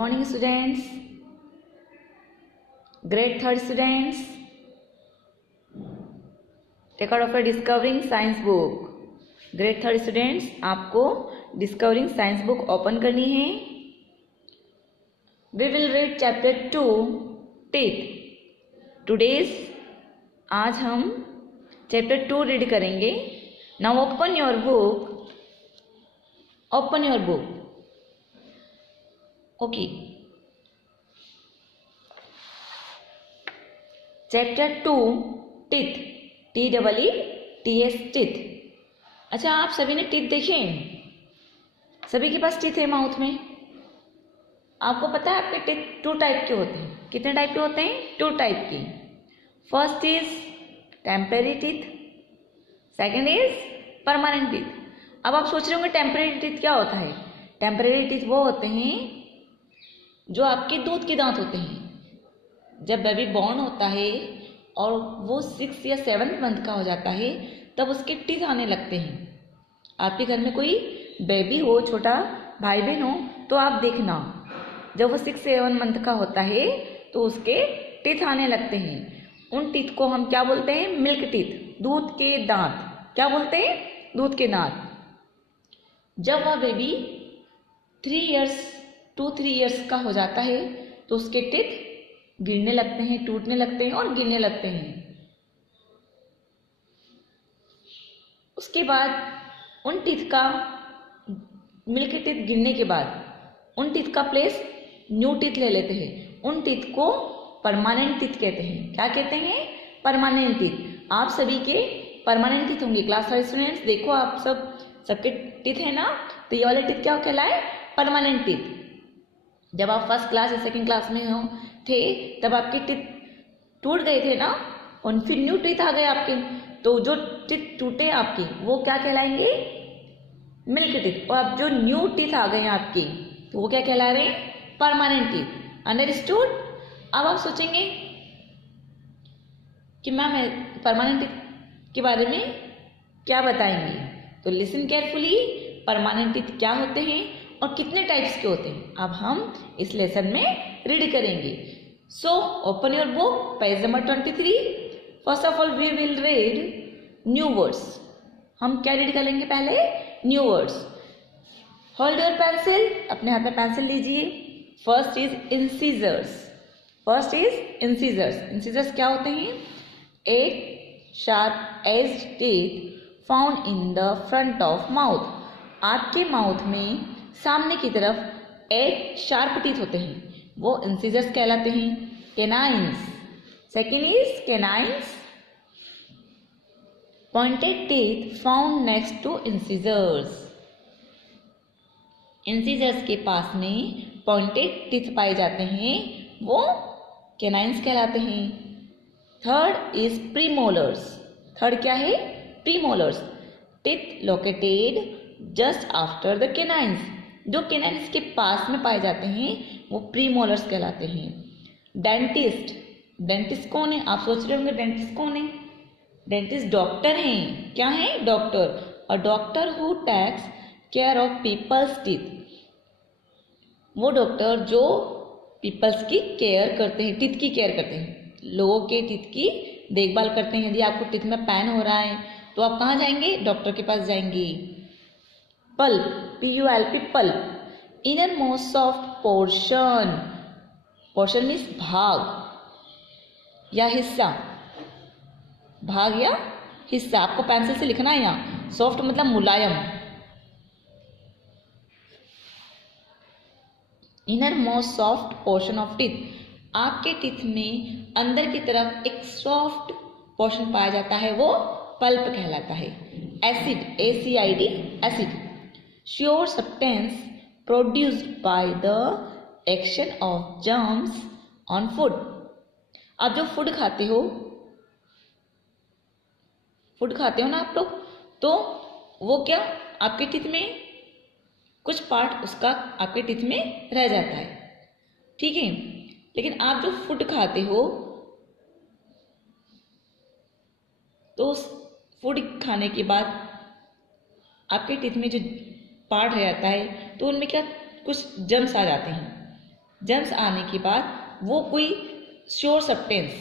morning students, grade 3rd students, take out of a discovering science book. grade 3rd students, आपको discovering science book open करनी है. We will read chapter 2 teeth. Today's आज हम chapter 2 read करेंगे. Now open your book. Open your book. Okay. Chapter 2 teeth, TEETH, teeth. अच्छा, आप सभी ने टीथ देखे हैं? सभी के पास टीथ है माउथ में. आपको पता है आपके टीथ 2 टाइप के होते हैं. कितने टाइप के होते हैं? 2 टाइप के. First is temporary teeth, second is permanent teeth. अब आप सोच रहे होंगे टेम्परेरी टीथ क्या होता है? टेम्परेरी टीथ वो होते हैं जो आपके दूध के दांत होते हैं. जब बेबी बॉर्न होता है और वो 6 या 7 मंथ का हो जाता है तब उसके टीथ आने लगते हैं. आपके घर में कोई बेबी हो, छोटा भाई बहन हो, तो आप देखना जब वो 6-7 मंथ का होता है तो उसके टीथ आने लगते हैं. उन टीथ को हम क्या बोलते हैं? मिल्क टीथ, दूध के दांत. क्या बोलते हैं? दूध के दांत. जब वह बेबी 2-3 ईयर्स का हो जाता है तो उसके टीथ गिरने लगते हैं, टूटने लगते हैं और गिरने लगते हैं. उसके बाद उन टीथ का, मिल्क टीथ गिरने के बाद उन टीथ का प्लेस न्यू टीथ ले लेते हैं. उन टीथ को परमानेंट टीथ कहते हैं. क्या कहते हैं? Permanent teeth. आप सभी के परमानेंट टीथ होंगे. क्लास 5 स्टूडेंट्स देखो, आप सबके टीथ है ना, तो ये वाले टीथ क्या कहलाए? Permanent teeth. जब आप फर्स्ट क्लास या सेकंड क्लास में हो थे तब आपके टीथ टूट गए थे ना, और फिर न्यू टीथ आ गए आपके, तो जो टीथ टूटे आपके वो क्या कहलाएंगे? Milk teeth. और अब जो न्यू टीथ आ गए आपके तो वो क्या कहला रहे हैं? Permanent teeth. अंडरस्टूड? अब आप सोचेंगे कि मैम परमानेंट टीथ के बारे में क्या बताएंगे, तो लिसन केयरफुली. परमानेंट टीथ क्या होते हैं और कितने टाइप्स के होते हैं अब हम इस लेसन में रीड करेंगे. So open your book, page number 23. First of all we will read new words. हम क्या रीड करेंगे? पहले new words. Hold your pencil, अपने हाथ में पेंसिल लीजिए. First is incisors. First is incisors. Incisors क्या होते हैं? 8 sharp edged teeth found in the front of mouth. आपके माउथ में सामने की तरफ 8 शार्प टीथ होते हैं, वो इंसीजर्स कहलाते हैं. Canines. Second is canines. Pointed teeth found next to incisors. Incisors के पास में पॉइंटेड टीथ पाए जाते हैं, वो कैनाइन्स कहलाते हैं. Third is premolars. थर्ड क्या है? Premolars. Teeth located just after the canines. जो कैनाइन्स के पास में पाए जाते हैं वो प्रीमोलर्स कहलाते हैं. डेंटिस्ट. डेंटिस्ट कौन है? आप सोच रहे होंगे डेंटिस्ट कौन है? डेंटिस्ट डॉक्टर हैं. क्या है? डॉक्टर. और doctor who takes care of people's teeth. वो डॉक्टर जो पीपल्स की केयर करते हैं, टीथ की केयर करते हैं, लोगों के टीथ की देखभाल करते हैं. यदि आपको टीथ में पेन हो रहा है तो आप कहाँ जाएंगे? डॉक्टर के पास जाएंगे. Pulp, PULP, pulp. Inner most soft portion. Portion means भाग या हिस्सा. भाग या हिस्सा. आपको पेंसिल से लिखना है यहाँ. सॉफ्ट मतलब मुलायम. Innermost soft portion of teeth. आपके टीथ में अंदर की तरफ एक सॉफ्ट पोर्शन पाया जाता है, वो पल्प कहलाता है. Acid, ACID, acid. Sure substance produced by the action of germs on food. आप जो फूड खाते हो ना आप लोग, तो वो क्या आपके टीथ में कुछ पार्ट उसका आपके टीथ में रह जाता है. ठीक है, लेकिन आप जो फूड खाते हो तो उस फूड खाने के बाद आपके टीथ में जो पार्ट रह जाता है तो उनमें क्या कुछ जर्म्स आ जाते हैं. जर्म्स आने के बाद वो कोई श्योर सब्सटेंस,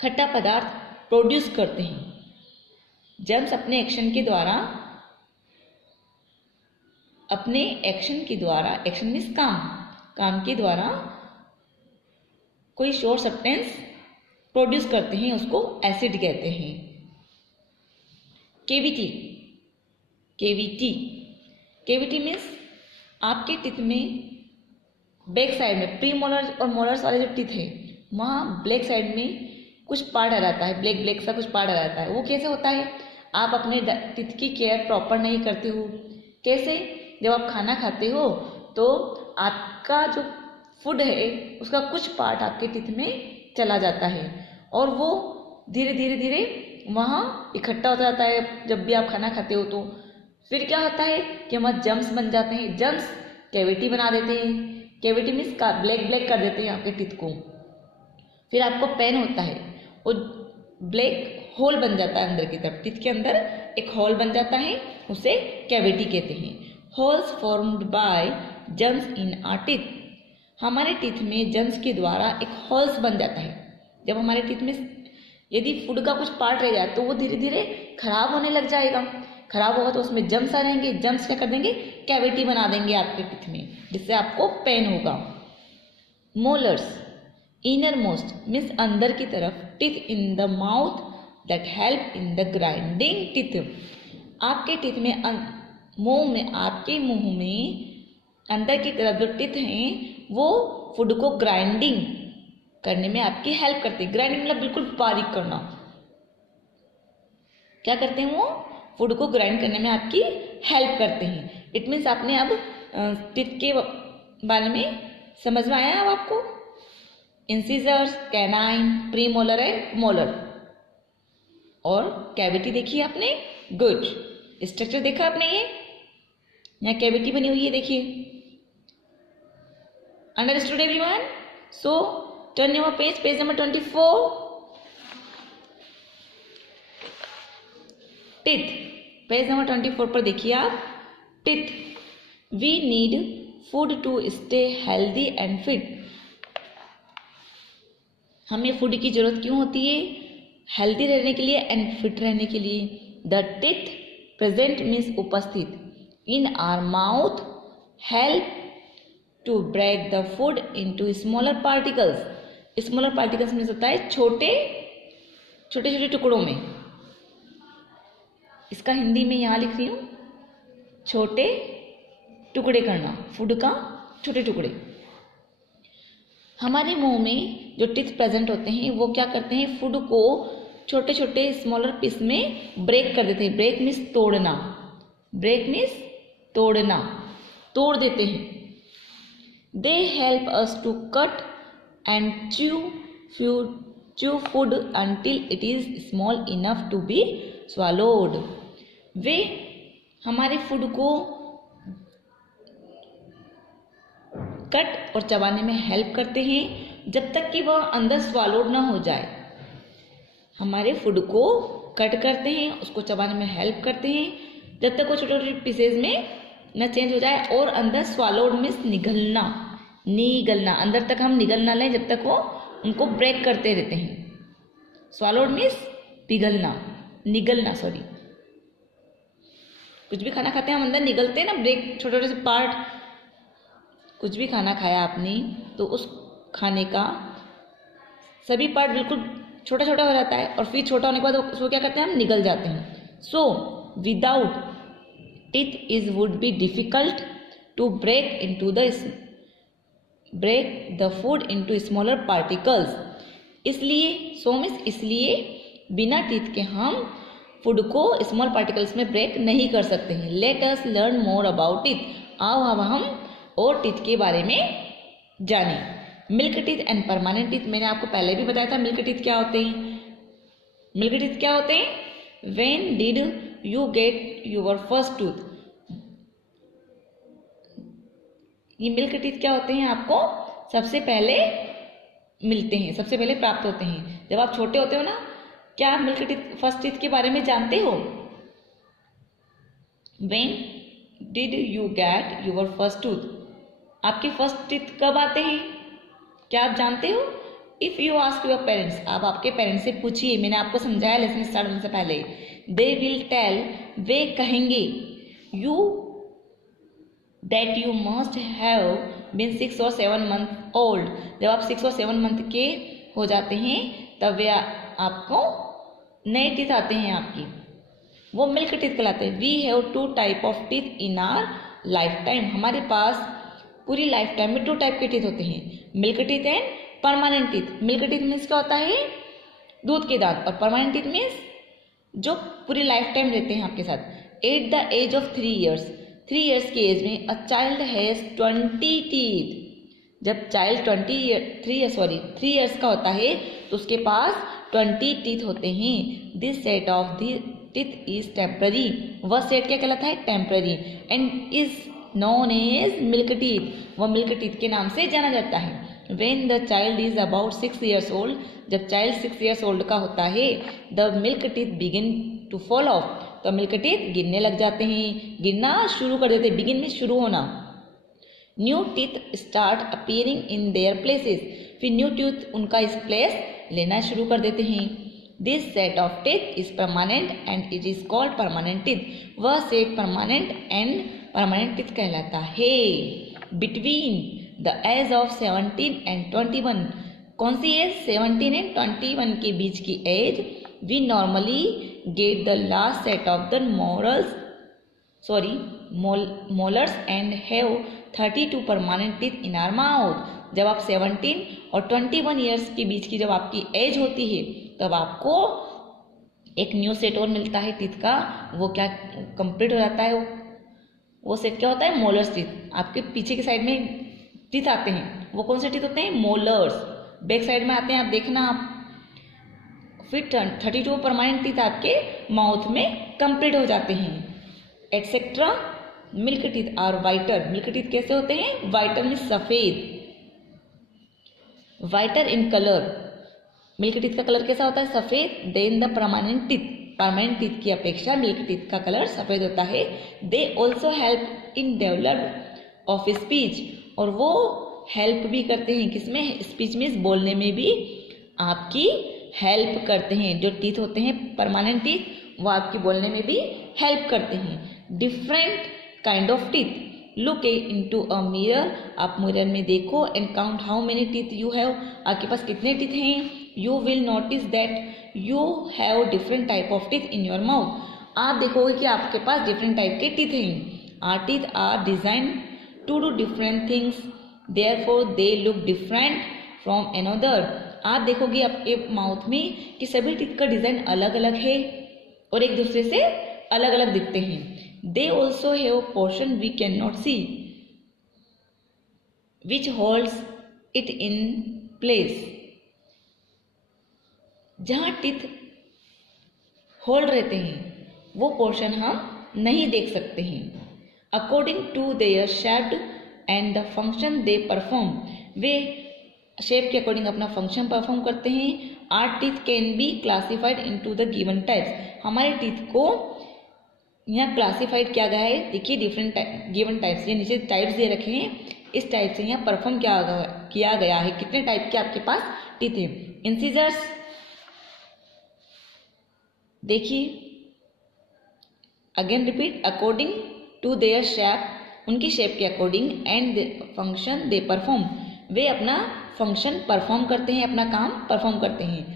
खट्टा पदार्थ प्रोड्यूस करते हैं। जर्म्स अपने एक्शन के द्वारा, एक्शन मीन्स काम के द्वारा कोई श्योर सब्सटेंस प्रोड्यूस करते हैं, उसको एसिड कहते हैं। केविटी मीन्स आपके टीथ में बैक साइड में प्री मोलर और मोलर्स वाले जो टीथ है वहाँ ब्लैक साइड में कुछ पार्ट आ जाता है, ब्लैक सा कुछ पार्ट आ जाता है। वो कैसे होता है? आप अपने टीथ की केयर प्रॉपर नहीं करते हो। कैसे? जब आप खाना खाते हो तो आपका जो फूड है उसका कुछ पार्ट आपके टीथ में चला जाता है और वो धीरे धीरे वहाँ इकट्ठा होता जाता है। जब भी आप खाना खाते हो तो फिर क्या होता है कि हमारे जम्स बन जाते हैं। जम्स कैविटी बना देते हैं। कैविटी मीन्स ब्लैक कर देते हैं आपके टीथ को। फिर आपको पेन होता है और ब्लैक होल बन जाता है अंदर की तरफ। टीथ के अंदर एक होल बन जाता है, उसे कैविटी कहते हैं। Holes formed by germs in our teeth. हमारे टीथ में जर्म्स के द्वारा एक होल्स बन जाता है। जब हमारे टीथ में यदि फूड का कुछ पार्ट रह जाए तो वो धीरे धीरे खराब होने लग जाएगा। खराब होगा तो उसमें जर्म्स आ रहेंगे। जर्म्स क्या कर देंगे? कैविटी बना देंगे आपके टीथ में, जिससे आपको पेन होगा। मोलर्स इनर मोस्ट मीन्स अंदर की तरफ, teeth in the mouth that help in the grinding teeth. आपके टीथ में आपके मुंह में अंदर की तरफ जो टीथ हैं वो फूड को ग्राइंडिंग करने में आपकी हेल्प करते हैं। ग्राइंडिंग मतलब बिल्कुल बारीक करना। क्या करते हैं? वो फूड को ग्राइंड करने में आपकी हेल्प करते हैं। इट मीन्स आपने अब टीथ के बारे में समझ में आया अब आपको? Incisors, canine, premolar and molar और कैविटी देखी आपने। गुड, स्ट्रक्चर देखा आपने? ये यहाँ कैविटी बनी हुई है, देखिए। Understood everyone? So turn your page number 24। Teeth, page number 24 पर देखिए आप। Teeth, we need food to stay healthy and fit. हमें फूड की जरूरत क्यों होती है? हेल्दी रहने के लिए एंड फिट रहने के लिए। द टीथ प्रेजेंट मीन्स उपस्थित in our mouth help to break the food into smaller particles. Smaller particles means होता है छोटे छोटे टुकड़ों में। इसका हिंदी में यहाँ लिख रही हूँ, छोटे टुकड़े करना, फूड का छोटे टुकड़े। हमारे मुंह में जो टीथ प्रेजेंट होते हैं वो क्या करते हैं? फूड को छोटे छोटे स्मॉलर पीस में ब्रेक कर देते हैं। ब्रेक मीन्स तोड़ना। ब्रेक मीन्स तोड़ना, तोड़ देते हैं। They help us to cut and chew food until it is small enough to be swallowed. वे हमारे फूड को कट और चबाने में हेल्प करते हैं जब तक कि वह अंदर स्वallowed ना हो जाए। हमारे फूड को कट करते हैं, उसको चबाने में हेल्प करते हैं जब तक वो छोटे छोटे पीसेज में न चेंज हो जाए और अंदर स्वallowed मीन्स निगलना, अंदर तक हम निगल ना लें जब तक वो उनको ब्रेक करते रहते हैं। स्वallowed मीन्स पिघलना, निगलना, सॉरी। कुछ भी खाना खाते हैं हम अंदर निगलते हैं ना, ब्रेक, छोटे छोटे से पार्ट। कुछ भी खाना खाया आपने तो उस खाने का सभी पार्ट बिल्कुल छोटा छोटा हो जाता है और फिर छोटा होने के बाद उसको क्या करते हैं? हम निगल जाते हैं। So without teeth is would be difficult to break the food into smaller particles. इसलिए बिना टीथ के हम फूड को स्मॉल पार्टिकल्स में ब्रेक नहीं कर सकते हैं। Let us learn more about it. आओ अब हम और टीथ के बारे में जानें। Milk teeth and permanent teeth, मैंने आपको पहले भी बताया था मिल्क टीथ क्या होते हैं। मिल्क टीथ क्या होते हैं? When did you get your first tooth. ये मिल्क टीथ क्या होते हैं? आपको सबसे पहले मिलते हैं, सबसे पहले प्राप्त होते हैं जब आप छोटे होते हो ना। क्या आप मिल्क टीथ, फर्स्ट टीथ के बारे में जानते हो? When did you get your first tooth. आपके फर्स्ट टीथ कब आते हैं, क्या आप जानते हो? If you ask your parents, आप आपके पेरेंट्स से पूछिए, मैंने आपको समझाया लेसन स्टार्ट होने से पहले, दे विल टेल, वे कहेंगे, you that you must have been 6 और 7 मंथ ओल्ड, जब आप 6 और 7 मंथ के हो जाते हैं तब वे आपको नए टीथ आते हैं आपकी, वो मिल्क टीथ कहलाते हैं। We have 2 type of teeth in our life time, हमारे पास पूरी लाइफ टाइम में 2 टाइप के टीथ होते हैं, milk teeth and permanent teeth. Milk teeth means क्या होता है, दूध के दांत, और परमानेंट टीथ मीन्स जो पूरी लाइफ टाइम रहते हैं आपके साथ। At the age of 3 years, 3 years की एज में अ चाइल्ड हैज़ 20 टीथ, जब चाइल्ड 3 years का होता है तो उसके पास 20 टीथ होते हैं। This set of the teeth is temporary, वह सेट क्या कहलाता है, temporary, and is known as milk teeth, वह मिल्क टीथ के नाम से जाना जाता है। When the child is about 6 years old, जब चाइल्ड 6 years old का होता है, the milk teeth begin to fall off, तो मिल्क टीथ गिरने लग जाते हैं, गिरना शुरू कर देते हैं, बिगिन में शुरू होना। New teeth start appearing in their places, फिर न्यू टीथ उनका इस प्लेस लेना शुरू कर देते हैं। This set of teeth is permanent and it is called permanent teeth, वह set permanent and permanent teeth कहलाता है। Between the age of 17 and 21, कौन सी एज, 17 एंड 21 के बीच की age, we normally get the last set of the molars and have 32 permanent teeth in our mouth. जब आप 17 और 21 ईयर्स के बीच की जब आपकी एज होती है तब आपको एक न्यू सेट और मिलता है टीथ का, वो क्या कंप्लीट हो जाता है, वो सेट क्या होता है, मोलर्स टीथ। आपके पीछे की साइड में टीथ आते हैं, वो कौन से टीथ होते हैं, मोलर्स, बैक साइड में आते हैं, आप देखना आप। फिर 32 परमानेंट टीथ आपके माउथ में कंप्लीट हो जाते हैं, etcetera. Milk teeth are whiter, milk teeth कैसे होते हैं, वाइटर में सफ़ेद, whiter in colour, milk teeth का कलर कैसा होता है, सफ़ेद। Then the permanent teeth, permanent teeth की अपेक्षा मिल्क टीथ का कलर सफ़ेद होता है। They also help in develop of speech, और वो हेल्प भी करते हैं किसमें, स्पीच में, बोलने में भी आपकी हेल्प करते हैं। जो टीथ होते हैं परमानेंट टीथ, वो आपकी बोलने में भी हेल्प करते हैं। Different kind of teeth, look into a mirror, आप मिरर में देखो, and count how many teeth you have, आपके पास कितने टीथ हैं। You will notice that you have different type of teeth in your mouth, आप देखोगे कि आपके पास डिफरेंट टाइप के टीथ हैं। Our teeth are design to do different things, therefore they look different from another, आप देखोगे आपके माउथ में कि सभी टीथ का डिज़ाइन अलग अलग है और एक दूसरे से अलग अलग दिखते हैं। They also have portion we can not see which holds it in place, जहाँ टीथ होल्ड रहते हैं वो पोर्शन हम नहीं देख सकते हैं। According to their shape and the function they perform, वे शेप के अकॉर्डिंग अपना फंक्शन परफॉर्म करते हैं। Our teeth can be classified into the given types, हमारे टीथ को यहाँ क्लासिफाइड किया गया है, देखिए डिफरेंट गिवन टाइप्स, ये नीचे टाइप्स दे रखे हैं, इस टाइप से यहाँ परफॉर्म किया गया है। कितने टाइप के आपके पास टीथ है। इंसिजर्स देखिए, again repeat, according to their shape, उनकी शेप के according, and function they perform, वे अपना फंक्शन परफॉर्म करते हैं, अपना काम परफॉर्म करते हैं।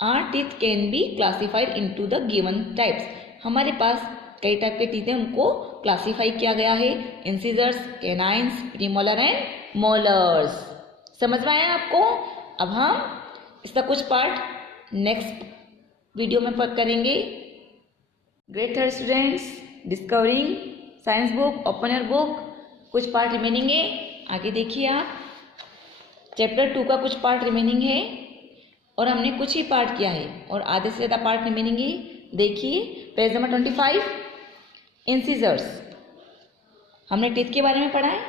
Our teeth can be classified into the given types, हमारे पास कई टाइप के टीथ हैं, उनको क्लासिफाई किया गया है। Incisors, canines, premolar and molars. समझ में आया आपको? अब हम इसका कुछ पार्ट नेक्स्ट वीडियो में करेंगे। Grade 3 students, discovering science book, open air book, कुछ पार्ट रिमेनिंग है, आगे देखिए आप। चैप्टर 2 का कुछ पार्ट रिमेनिंग है और हमने कुछ ही पार्ट किया है और आधे से ज़्यादा पार्ट रिमेनिंग है। देखिए पेज नंबर 25, इंसिजर्स, हमने टीथ के बारे में पढ़ा है।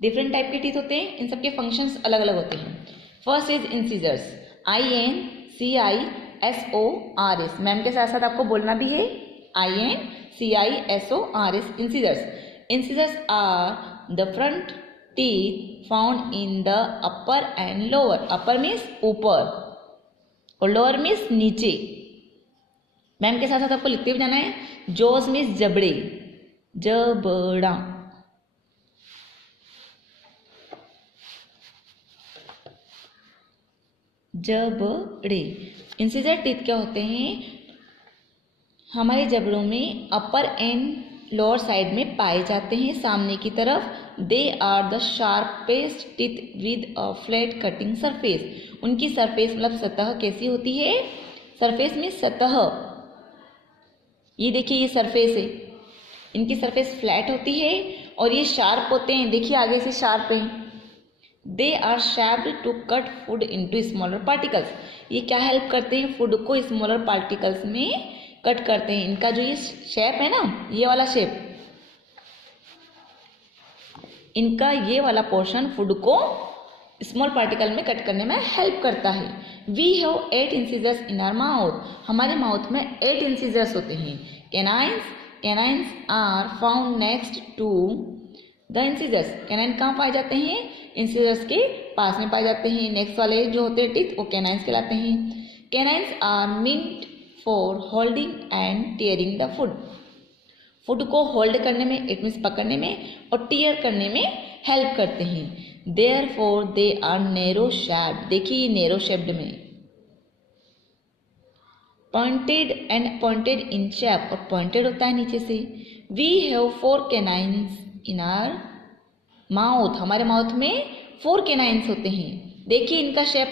डिफरेंट टाइप के टीथ होते हैं, इन सबके फंक्शंस अलग अलग होते हैं। First is incisors, INCISORS, ma'am के साथ साथ आपको बोलना भी है, INCISORS, incisors. Incisors are the front teeth found in the upper and lower. Upper means ऊपर और लोअर मीन्स नीचे। मैम के साथ साथ आपको लिखते भी जाना है। जॉस मीन्स जबड़े, जबड़ा। जबड़े। इंसिजर टीथ क्या होते हैं? हमारे जबड़ों में अपर एंड लोअर साइड में पाए जाते हैं, सामने की तरफ। They are the sharpest teeth with a flat cutting surface. उनकी सरफेस मतलब सतह कैसी होती है? सरफेस में सतह, ये देखिए ये सरफेस है, इनकी सरफेस फ्लैट होती है और ये शार्प होते हैं। देखिए आगे से शार्प हैं। They are shaped to cut food into smaller particles. ये क्या हेल्प करते हैं? फूड को स्मॉलर पार्टिकल्स में कट करते हैं। इनका जो ये शेप है ना, ये वाला शेप, इनका ये वाला पोर्शन फूड को स्मॉल पार्टिकल में कट करने में हेल्प करता है। We have 8 incisors in our mouth. हमारे माउथ में 8 इंसिजर्स होते हैं। Canines are found next to the incisors. Canine कहाँ पाए जाते हैं? इंसिजर्स के पास में पाए जाते हैं। नेक्स्ट वाले जो होते हैं टीथ, वो कैनाइन्स कहलाते हैं। Canines are meant for holding and tearing the food. Food को होल्ड करने में, इट मीन्स पकड़ने में, और टीयर करने में हेल्प करते हैं। Therefore they are narrow shaped. देखिए ये नैरो शेप्ड में, pointed and pointed in shape, और पॉइंटेड होता है नीचे से। We have 4 canines in our mouth. हमारे माउथ में 4 कैनाइन्स होते हैं। देखिए इनका शेप,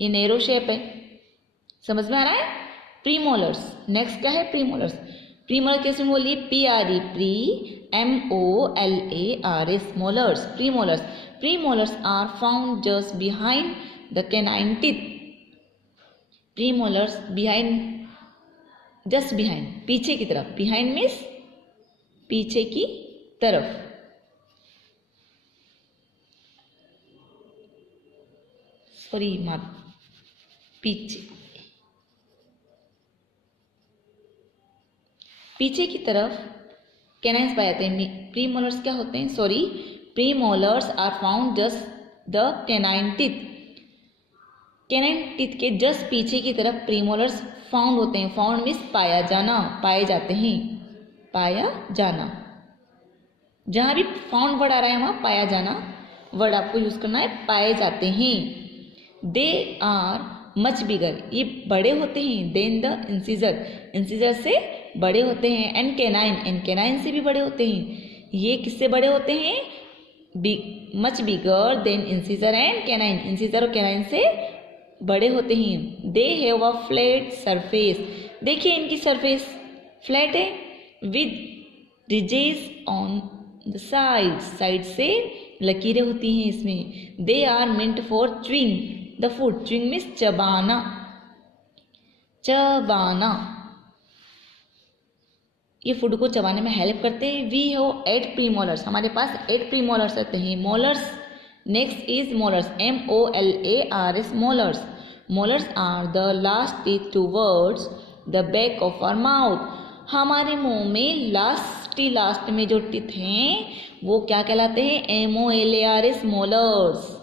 ये नैरो शेप है, समझ में आ रहा है? प्रीमोलर्स। नेक्स्ट क्या है? प्रीमोलर्स। प्रीमोलर कैसे बोलिए? PRE, pre, MOLARS, molars. Premolars. Premolars are found just behind the canine teeth. Premolars behind, just behind, पीछे की तरफ। बिहाइंड मीन्स पीछे की तरफ। सॉरी माफ, पीछे, पीछे की तरफ कैनाइन्स पाए जाते हैं। प्रीमोलर्स क्या होते हैं? Sorry, premolars are found just the canine teeth. Canine teeth के जस्ट पीछे की तरफ प्रीमोलर्स फाउंड होते हैं। फाउंड मीन्स पाया जाना, पाए जाते हैं, पाया जाना। जहाँ भी फाउंड वर्ड आ रहा है वहाँ पाया जाना वर्ड आपको यूज करना है, पाए जाते हैं। They are much bigger. ये बड़े होते हैं। Than the incisor. इंसिजर से बड़े होते हैं। एंड कैनाइन, एंड कैनाइन से भी बड़े होते हैं। ये किससे बड़े होते हैं? Much bigger than incisor and canine. Incisor और कैनाइन से बड़े होते हैं। They have a flat surface. देखिए इनकी सरफेस फ्लैट है, with ridges on the side. Side से लकीरें होती हैं इसमें। They are meant for chewing the food. Chewing means चबाना, चबाना। ये फूड को चबाने में हेल्प करते हैं। We have 8 premolars. हमारे पास 8 प्रीमोलर्स रहते हैं। Molars. Next is molars, MOLARS, molars. Molars are the last teeth towards the back of our mouth. हमारे मुंह में लास्ट में जो टीथ हैं वो क्या कहलाते हैं? MOLARS, molars.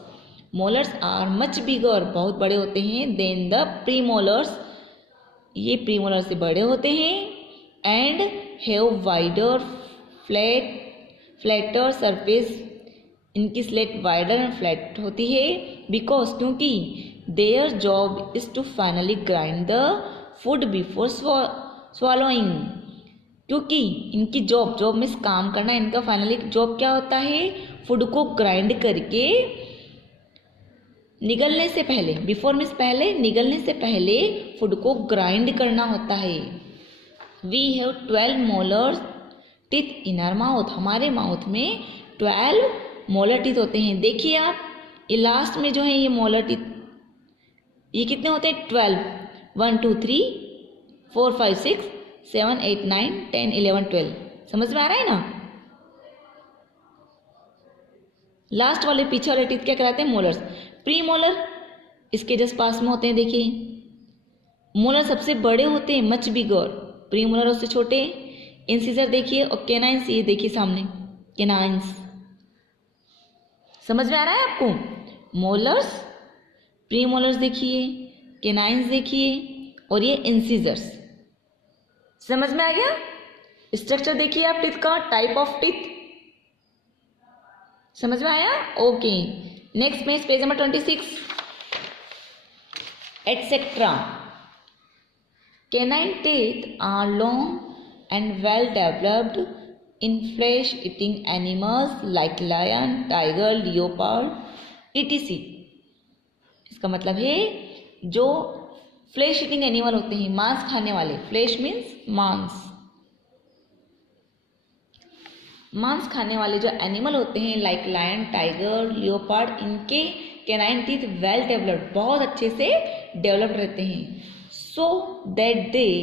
Molars are much bigger, बहुत बड़े होते हैं। देन द प्रीमोलर्स, ये प्रीमोलर से बड़े होते हैं। And have wider flatter surface. इनकी स्लेट वाइडर एंड फ्लैट होती है। बिकॉज, क्योंकि their job is to finally grind the food before swallowing। क्योंकि इनकी जॉब मीन्स काम करना, इनका फाइनली जॉब क्या होता है? फूड को ग्राइंड करके निगलने से पहले, बिफोर मीन्स पहले, निगलने से पहले फूड को ग्राइंड करना होता है। We have 12 molar teeth in our mouth. हमारे माउथ में 12 मोलर टीथ होते हैं। देखिए आप, ये लास्ट में जो है ये मोलर टीथ, ये कितने होते हैं? 12। 1 2 3 4 5 6 7 8 9 10 11 12। समझ में आ रहा है ना? लास्ट वाले पीछे वाले टीथ क्या कहलाते हैं? मोलर्स। प्री मोलर इसके जस्ट पास में होते हैं। देखिए मोलर सबसे बड़े होते हैं, मच बिगर। प्री मोलर उससे छोटे। इंसिजर देखिए, और कैनाइन्स ये देखिए सामने, कैनाइंस। समझ में आ रहा है आपको? मोलर्स, प्री मोलर्स देखिए, कैनाइंस देखिए, और ये इंसिजर्स। समझ में आ गया? स्ट्रक्चर देखिए आप टीथ का, टाइप ऑफ टीथ। समझ में आया? Okay. Next page number 26, etcetera. Canine teeth are long and well developed in flesh-eating animals like lion, tiger, leopard, etc. इसका मतलब है जो फ्लैश ईटिंग एनिमल होते हैं, मांस खाने वाले, फ्लैश मीन्स मांस, मांस खाने वाले जो एनिमल होते हैं लाइक लायन, टाइगर, लियोपार्ड, इनके कैनाइन टीथ वेल डेवलप्ड, बहुत अच्छे से डेवलप्ड रहते हैं, so that they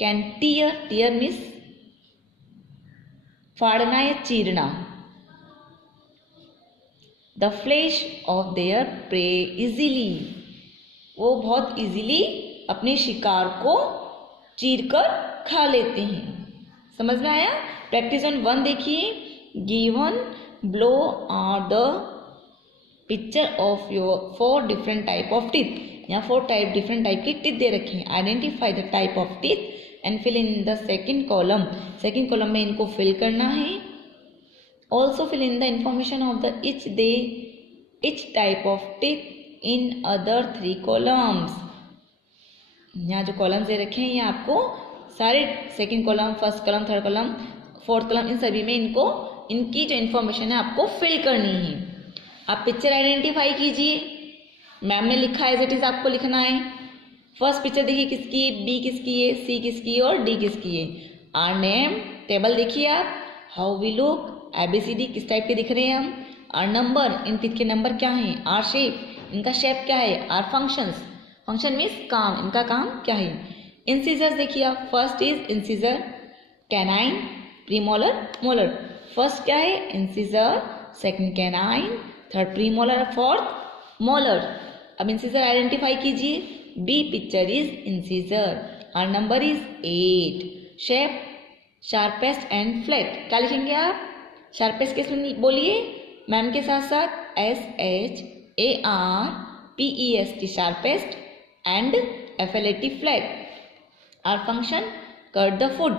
can tear means फाड़ना या चीरना, the flesh of their prey easily, वो बहुत इजीली अपने शिकार को चीर कर खा लेते हैं। समझ में आया? प्रैक्टिस ऑन 1 देखिए, given below are the picture of your 4 different type of teeth. यहाँ 4 डिफरेंट टाइप के टीथ दे रखे हैं। Identify the type of teeth and fill in the second column. Second column में इनको फिल करना है। Also fill in the information of the each type of teeth in other 3 columns. यहाँ जो कॉलम्स दे रखे हैं ये आपको सारे second column, first column, third column, fourth column, इन सभी में इनकी जो इन्फॉर्मेशन है आपको फिल करनी है। आप पिक्चर आइडेंटिफाई कीजिए, मैम ने लिखा है एज इट इज आपको लिखना है। फर्स्ट पिक्चर देखिए किसकी है, बी किसकी है, सी किसकी है और डी किसकी है। आर नेम टेबल देखिए आप, हाउ वी लुक, ABCD किस टाइप के दिख रहे हैं हम। आर नंबर, इन टीथ के नंबर क्या हैं। आर शेप, इनका शेप क्या है। आर फंक्शंस, फंक्शन मीन्स काम, इनका काम क्या है। इंसिजर्स देखिए आप, first is incisor, canine, premolar, molar. First क्या है incisor, second canine, third premolar, fourth molar. अब इंसिजर आइडेंटिफाई कीजिए, B picture is incisor, our number is 8, shape sharpest and flat. क्या लिखेंगे आप, शार्पेस्ट कैसे बोलिए मैम के साथ साथ, SHARPEST sharpest and FLAT flat. Our function cut the food,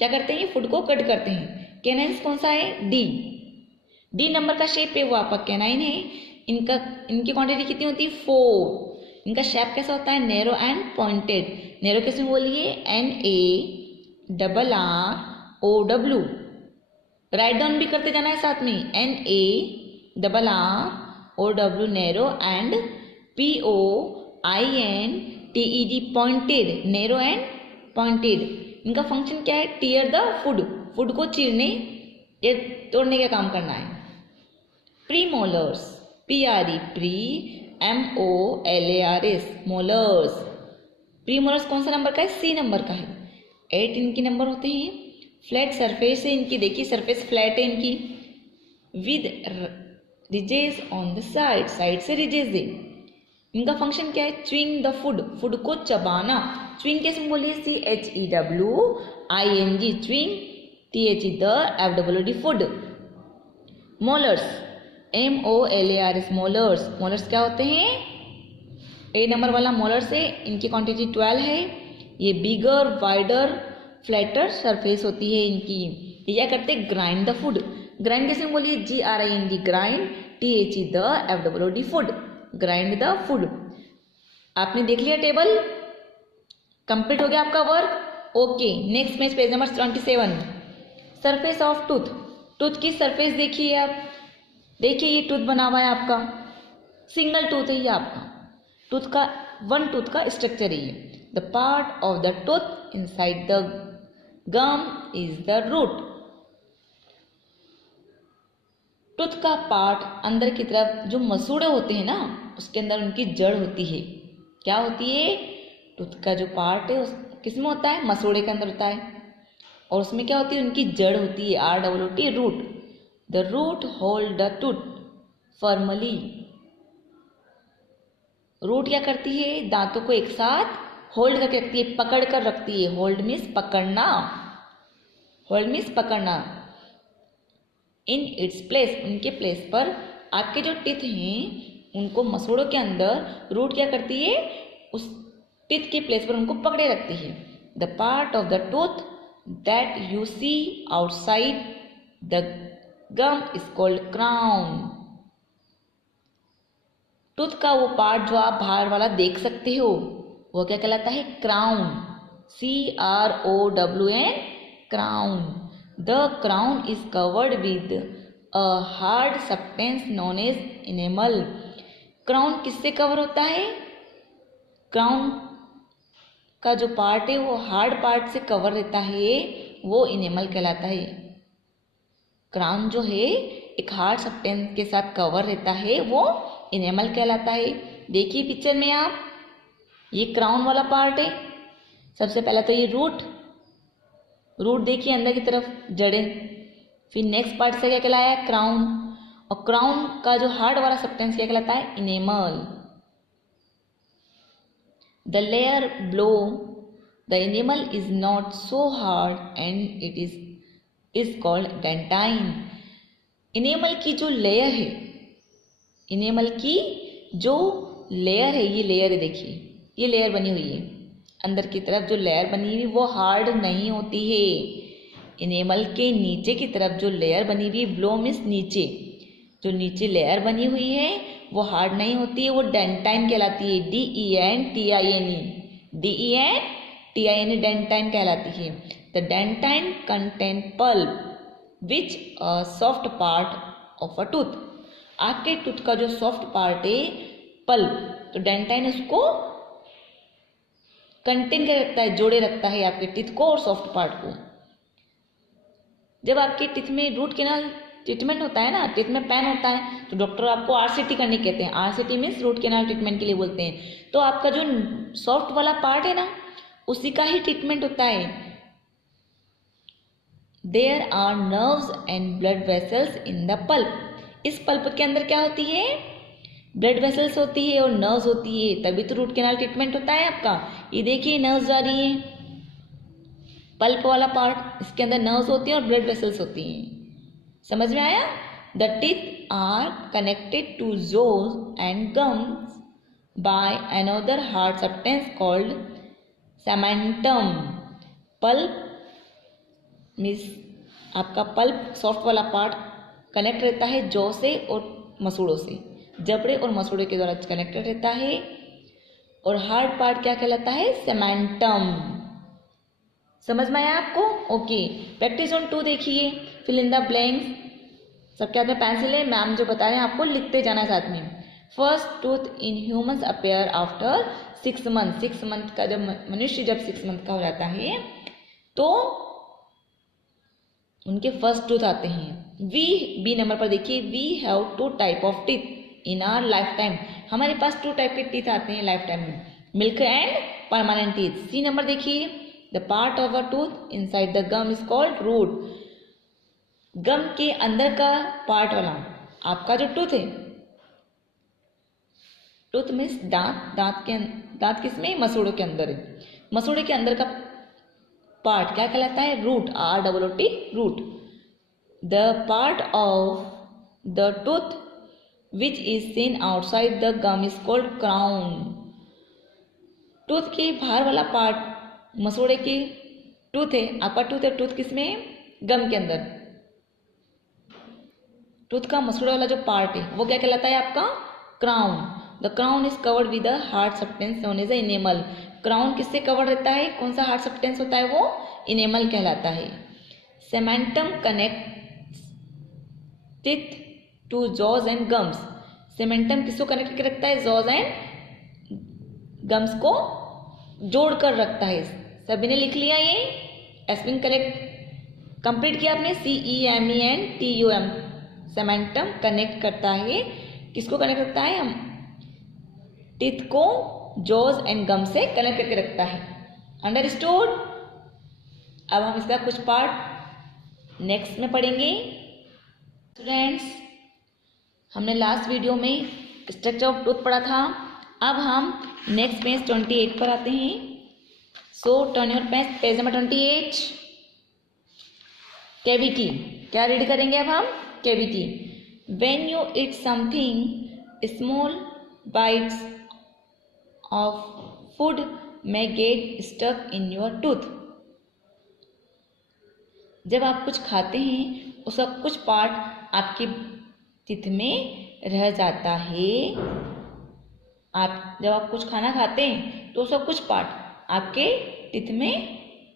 क्या करते हैं फूड को कट करते हैं। कैनाइन्स कौन सा है, डी नंबर का शेप है वो आपका कैनाइन है। इनकी क्वांटिटी कितनी होती है 4। इनका शेप कैसा होता है, नैरो एंड पॉइंटेड। नैरो कैसे बोलिए, NARROW। राइट डाउन भी करते जाना है साथ में, NARROW narrow and POINTED pointed, narrow and pointed. इनका फंक्शन क्या है, टीयर द फूड, फूड को चीरने या तोड़ने का काम करना है। Pre molars, PRE pre, MOLARS molars. Pre molars कौन सा नंबर का है, C नंबर का है। 8 इनके नंबर होते हैं। फ्लैट सरफेस है इनकी, देखिए सरफेस फ्लैट है इनकी, with ridges on the side, side से रिजेस दे। इनका फंक्शन क्या है, च्विंग द फूड, फूड को चबाना। च्विंग कैसे बोलिए, CHEWING chewing, THE the FWD food. Molars, MOLARS molars. Molars क्या होते हैं, A नंबर वाला मोलर्स है, इनकी क्वांटिटी 12 है। ये बिगर, वाइडर, फ्लैटर सरफेस होती है इनकी। ये क्या करते हैं, ग्राइंड द फूड। ग्राइंड कैसे बोलिए, GRIND grind, THE the FWD food, grind the food. आपने देख लिया टेबल, कंप्लीट हो गया आपका work. Okay, next page number 27, surface of tooth. Tooth की सरफेस देखिए आप, देखिए ये टूथ बना हुआ है आपका, सिंगल टूथ है ये आपका। टूथ का, वन टूथ का स्ट्रक्चर है ये। The part of the tooth inside the gum is the root. Tooth का पार्ट अंदर की तरफ जो मसूड़े होते हैं ना, उसके अंदर उनकी जड़ होती है। क्या होती है, टूथ का जो पार्ट है उस किसमें होता है, मसूड़े के अंदर होता है, और उसमें क्या होती है, उनकी जड़ होती है, ROOT root. The root hold the tooth firmly. Root क्या करती है, दांतों को एक साथ होल्ड करके रखती है, पकड़ कर रखती है। होल्ड मीन्स पकड़ना, होल्ड मीन्स पकड़ना। इन इट्स प्लेस, उनके प्लेस पर आपके जो टीथ हैं उनको मसूड़ों के अंदर रूट क्या करती है, उस टीथ के प्लेस पर उनको पकड़े रखती है। The part of the tooth that you see outside the gum is called crown. Tooth का वो पार्ट जो आप बाहर वाला देख सकते हो वो क्या कहलाता है, crown. CROWN, crown. The crown is covered with a hard substance known as enamel. Crown किससे कवर होता है, क्राउन का जो पार्ट है वो हार्ड पार्ट से कवर रहता है, वो इनेमल कहलाता है। क्राउन जो है एक हार्ड सब्सटेंस के साथ कवर रहता है, वो इनेमल कहलाता है। देखिए पिक्चर में आप, ये क्राउन वाला पार्ट है। सबसे पहला तो ये रूट देखिए अंदर की तरफ जड़ें, फिर नेक्स्ट पार्ट से क्या कहलाया, क्राउन। और क्राउन का जो हार्ड वाला सब्सटेंस क्या कहलाता है, enamel. The layer blow the enamel is not so hard and it is called dentine. Enamel की जो लेयर है, इनेमल की जो लेयर है, ये लेयर है, देखिए ये लेयर बनी हुई है, अंदर की तरफ जो लेयर बनी हुई वो हार्ड नहीं होती है। इनेमल के नीचे की तरफ जो लेयर बनी हुई, ब्लो मीन्स नीचे, जो नीचे लेयर बनी हुई है वो हार्ड नहीं होती है, वो डेंटाइन कहलाती है। DENTINE डेंटाइन कहलाती है। The dentine contain pulp which a soft part of a tooth. आपके टूथ का जो सॉफ्ट पार्ट है पल्प, तो डेंटाइन उसको कंटेन कर रखता है, जोड़े रखता है आपके टीथ को और सॉफ्ट पार्ट को। जब आपके टीथ में रूट कैनाल ट्रीटमेंट होता है ना, टीथ में पेन होता है, तो डॉक्टर आपको RCT करने कहते हैं। RCT means root canal treatment के लिए बोलते हैं। तो आपका जो सॉफ्ट वाला पार्ट है ना, उसी का ही ट्रीटमेंट होता है। There are nerves and blood vessels in the pulp. इस पल्प के अंदर क्या होती है, ब्लड वेसल्स होती है और नर्व्स होती है, तभी तो रूट कैनाल ट्रीटमेंट होता है आपका। ये देखिए नर्व्स जा रही हैं, पल्प वाला पार्ट, इसके अंदर नर्व्स होती हैं और ब्लड वेसल्स होती हैं। समझ में आया? The teeth are connected to jaws and gums by another hard substance called cementum. Pulp means आपका पल्प सॉफ्ट वाला पार्ट कनेक्ट रहता है जौ से और मसूड़ों से, जबड़े और मसूड़े के द्वारा कनेक्टेड रहता है। और हार्ड पार्ट क्या कहलाता है, सेमेंटम। समझ में आया आपको? ओके, प्रैक्टिस ऑन 2 देखिए, फिल इन द ब्लैंक्स। सबके हाथ में पेंसिल है, मैम जो बता रहे हैं आपको लिखते जाना है साथ में। First tooth in humans appear after 6 month. 6 month का जब मनुष्य जब 6 मंथ का हो जाता है तो उनके फर्स्ट टूथ आते हैं। बी नंबर पर देखिए, we have 2 type of teeth in our life time. हमारे पास 2 टाइप के टीथ आते हैं लाइफ टाइम में, milk and permanent teeth. C number देखिए, the part of a tooth inside the gum is called root. Gum के अंदर का पार्ट वाला आपका जो टूथ है, टूथ मीन्स दांत, दांत किसमें, मसूड़ों के अंदर है। मसूड़े के अंदर का पार्ट क्या कहलाता है, root, ROOT, root. The part of the tooth which is seen outside the gum is called crown. Tooth के बाहर वाला पार्ट मसूड़े की टूथ है, आपका टूथ है, टूथ किसमें है, गम के अंदर। टूथ का मसूड़ा वाला जो पार्ट है वो क्या कहलाता है आपका, crown. The crown is covered with a hard substance known as a enamel. Crown किससे कवर्ड रहता है, कौन सा हार्ड सब्सटेंस होता है, वो इनेमल कहलाता है। Cementum connect teeth to jaws and gums. Cementum किसको कनेक्ट कर रखता है, जॉज एंड गम्स को जोड़ कर रखता है। सभी ने लिख लिया ये स्पेलिंग करेक्ट कंप्लीट किया आपने, CEMENTUM। सेमेंटम कनेक्ट करता है, किसको कनेक्ट करता है, हम टीथ को जॉज एंड गम से कनेक्ट करके रखता है। अंडरस्टूड? अब हम इसका कुछ पार्ट नेक्स्ट में पढ़ेंगे। स्टूडेंट्स, हमने लास्ट वीडियो में स्ट्रक्चर ऑफ टूथ पढ़ा था। अब हम नेक्स्ट पेज 28 पर आते हैं। सो turn your page number 28। Cavity क्या रीड करेंगे अब हम, cavity. When you eat something, small bites of food may get stuck in your tooth. जब आप कुछ खाते हैं उसका कुछ पार्ट आपके टीथ में रह जाता है। जब आप कुछ खाना खाते हैं तो उसका कुछ पार्ट आपके टीथ में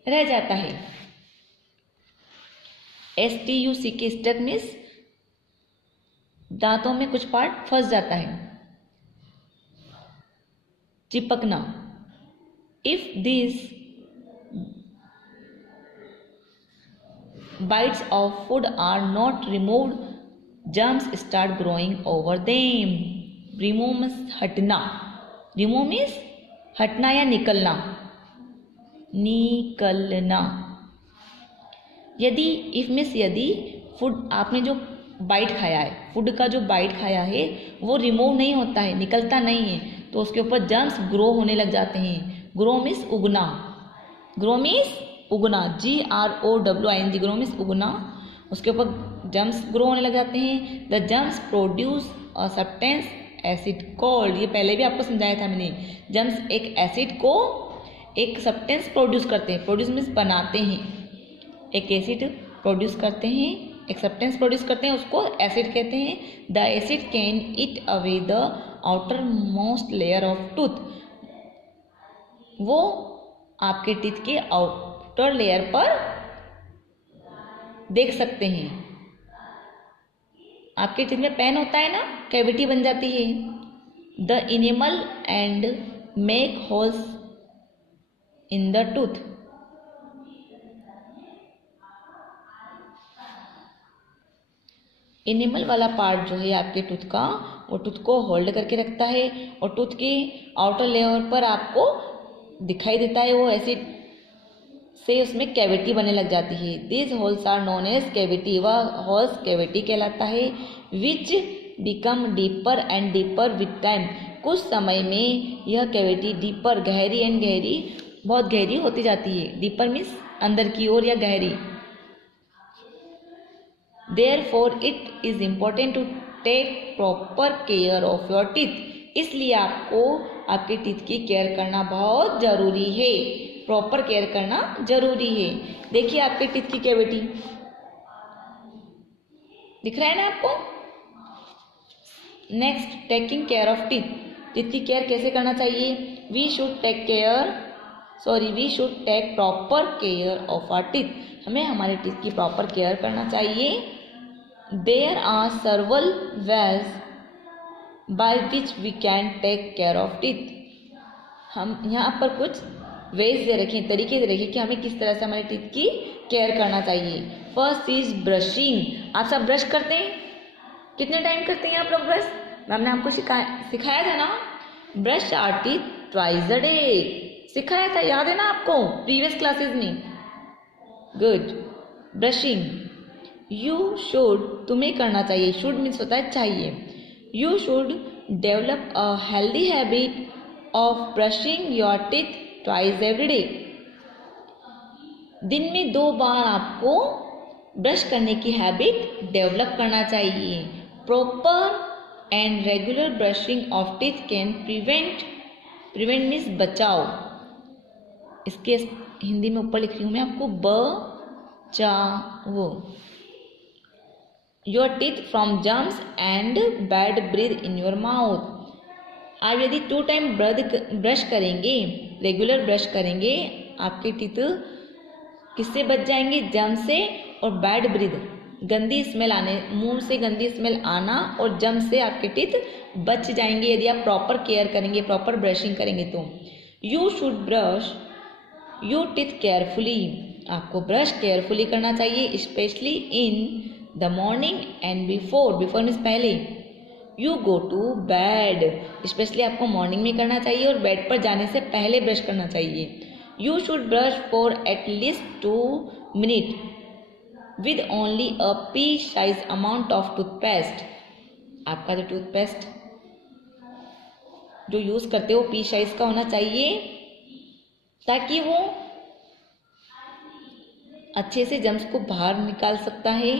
रह जाता है। STUCK स्टक मीन्स दांतों में कुछ पार्ट फंस जाता है, चिपकना। If this bites of food are not removed, germs start growing over them. Remove means हटना, remove means हटना या निकलना, निकलना। यदि if means यदि फूड आपने जो बाइट खाया है, फूड का जो बाइट खाया है वो रिमूव नहीं होता है, निकलता नहीं है, तो उसके ऊपर जर्म्स ग्रो होने लग जाते हैं। ग्रो मीन्स उगना, ग्रो मीन्स उगना, GROWING, ग्रो मीन्स उगना। उसके ऊपर जर्म्स ग्रो होने लग जाते हैं। The germs produce a substance acid called, ये पहले भी आपको समझाया था मैंने। जर्म्स एक एसिड को एक सब्सटेंस प्रोड्यूस करते हैं, प्रोड्यूस मीन्स बनाते हैं, एक एसिड प्रोड्यूस करते हैं, एक सब्सटेंस प्रोड्यूस करते हैं, उसको एसिड कहते हैं। The acid can eat away the outer most layer of tooth, वो आपके टीथ के आउटर लेयर पर देख सकते हैं। आपके टीथ में पेन होता है ना, कैविटी बन जाती है। The enamel and make holes in the tooth, enamel वाला पार्ट जो है आपके टूथ का, वो टूथ को होल्ड करके रखता है और टूथ के आउटर लेयर पर आपको दिखाई देता है, वो एसिड से उसमें कैविटी बनने लग जाती है। This holes are known as cavity, वह होल्स कैविटी कहलाता है। Which become deeper and deeper with time, कुछ समय में यह कैविटी डीपर गहरी एंड गहरी, बहुत गहरी होती जाती है। डीपर मीन्स अंदर की ओर या गहरी। Therefore it is important to take proper care of your teeth, इसलिए आपको आपके टीथ की केयर करना बहुत ज़रूरी है, प्रॉपर केयर करना ज़रूरी है। देखिए आपके टीथ की कैविटी दिख रहा है ना आपको। Next, taking care of teeth, teeth की केयर कैसे करना चाहिए। We should take proper care of our teeth, हमें हमारे टीथ की प्रॉपर केयर करना चाहिए। There are several ways by which we can take care of teeth, हम यहाँ पर कुछ वेज दे रखे, तरीके दे रखे कि हमें किस तरह से हमारे टीथ की केयर करना चाहिए। फर्स्ट इज ब्रशिंग, आप सब ब्रश करते हैं, कितने टाइम करते हैं आप लोग ब्रश। मैम ने आपको सिखाया था ना, brush our teeth twice a day, सिखाया था, याद है ना आपको प्रीवियस क्लासेस में। गुड। ब्रशिंग यू शुड, तुम्हें करना चाहिए, शुड मीन्स होता है चाहिए। You should develop a healthy habit of brushing your teeth twice every day, दिन में 2 बार आपको ब्रश करने की हैबिट डेवलप करना चाहिए। Proper and regular brushing of teeth can prevent means बचाओ, इसके हिंदी में ऊपर लिख रही हूँ मैं आपको, बचाओ your teeth from germs and bad breath in your mouth. आप यदि 2 टाइम ब्रश करेंगे, रेगुलर ब्रश करेंगे, आपके टीथ किससे बच जाएंगे, जर्म से और बैड ब्रीथ, गंदी स्मेल आने, मुंह से गंदी स्मेल आना और जर्म से आपके टीथ बच जाएंगे यदि आप प्रॉपर केयर करेंगे, प्रॉपर ब्रशिंग करेंगे तो। You should brush your teeth carefully, आपको ब्रश केयरफुली करना चाहिए, specially in the morning and before means पहले, you go to bed, specially आपको मॉर्निंग में करना चाहिए और बेड पर जाने से पहले ब्रश करना चाहिए। You should brush for at least 2 minute with only a P size amount of toothpaste, आपका जो टूथपेस्ट जो यूज़ करते हो पी साइज का होना चाहिए, ताकि वो अच्छे से जर्म्स को बाहर निकाल सकता है,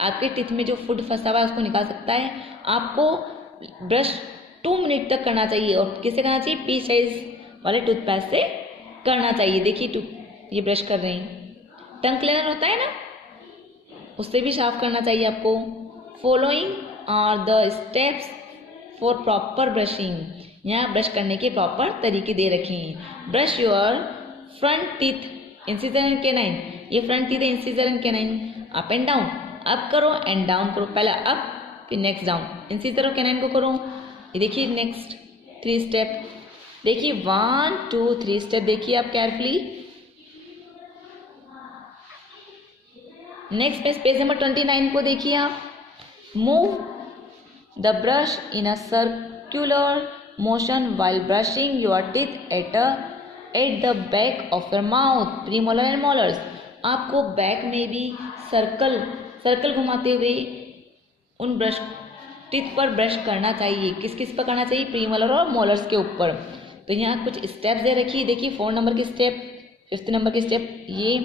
आपके टीथ में जो फूड फंसा हुआ है उसको निकाल सकता है। आपको ब्रश 2 मिनट तक करना चाहिए और किससे करना चाहिए? पी साइज वाले टूथपेस्ट से करना चाहिए। देखिए ये ब्रश कर रहे हैं। टंग क्लीनर होता है ना, उससे भी साफ करना चाहिए आपको। Following are the steps for proper brushing. यहाँ ब्रश करने के प्रॉपर तरीके दे रखे हैं। Brush your front teeth incisor and canine. ये फ्रंट टीथ है, incisor and canine. Up and down, up करो एंड डाउन करो। पहला अप फिर नेक्स्ट डाउन। इंसिजर और कैनाइन को करो। ये देखिए नेक्स्ट 3 स्टेप। देखिए 1 2 3 स्टेप देखिए आप केयरफुली। नेक्स्ट पेज नंबर 29 को देखिए आप। Move the brush in a circular motion while brushing your teeth at the back of your mouth, premolar and molars. आपको बैक में भी सर्कल घुमाते हुए उन ब्रश टीथ पर ब्रश करना चाहिए। किस किस पर करना चाहिए? प्रीमोलर और मोलर्स के ऊपर। तो यहाँ कुछ स्टेप्स दे रखी। देखिए 4 नंबर की स्टेप, 5th नंबर की स्टेप। ये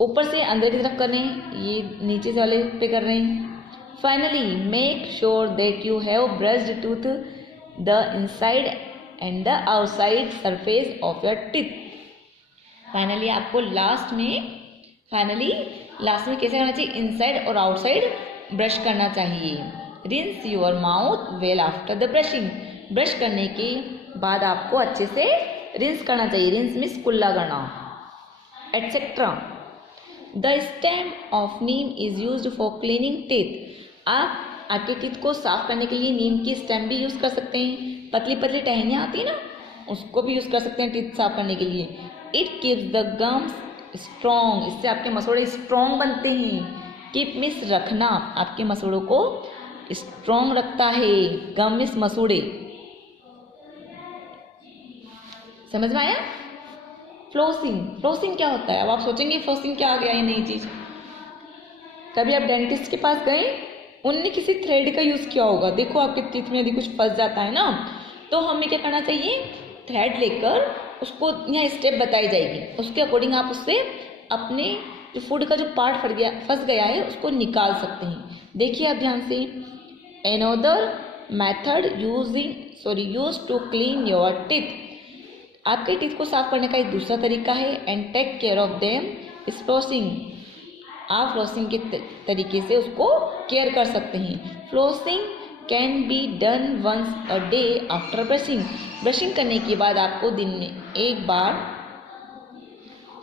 ऊपर से अंदर की तरफ कर रहे हैं, ये नीचे से वाले पे कर रहे हैं। Finally make sure that you have brushed tooth the inside and the outside surface of your teeth. Finally आपको लास्ट में कैसे करना चाहिए? इनसाइड और आउटसाइड ब्रश करना चाहिए। Rinse your mouth well after the brushing. Brush करने के बाद आपको अच्छे से रिंस करना चाहिए। रिंस मीन्स कुल्ला करना, etcetera. The stem of Neem is used for cleaning teeth. आप आपके टीथ को साफ करने के लिए नीम की स्टेम भी यूज़ कर सकते हैं। पतली पतली टहनियाँ आती है ना, उसको भी यूज़ कर सकते हैं टीथ साफ करने के लिए। It keeps the gums strong. इससे आपके मसूड़े स्ट्रॉन्ग बनते हैं। कीप मीन्स रखना, आपके मसूड़ों को स्ट्रॉन्ग रखता है। गम मीन्स मसूड़े। समझ में आया? फ्लोसिंग क्या होता है? अब आप सोचेंगे फ्लोसिंग क्या आ गया, ये नई चीज। कभी आप डेंटिस्ट के पास गए, उनने किसी थ्रेड का यूज किया होगा। देखो आपके टीथ में यदि कुछ फंस जाता है ना, तो हमें क्या करना चाहिए? थ्रेड लेकर उसको यहाँ स्टेप बताई जाएगी, उसके अकॉर्डिंग आप उससे अपने जो फूड का जो पार्ट फंस गया है उसको निकाल सकते हैं। देखिए आप ध्यान से। Another method use to clean your teeth. आपके टीथ को साफ करने का एक दूसरा तरीका है। And take care of them is flossing. आप फ्लोसिंग के तरीके से उसको केयर कर सकते हैं। Flossing can be done once a day after brushing. Brushing करने के बाद आपको दिन में एक बार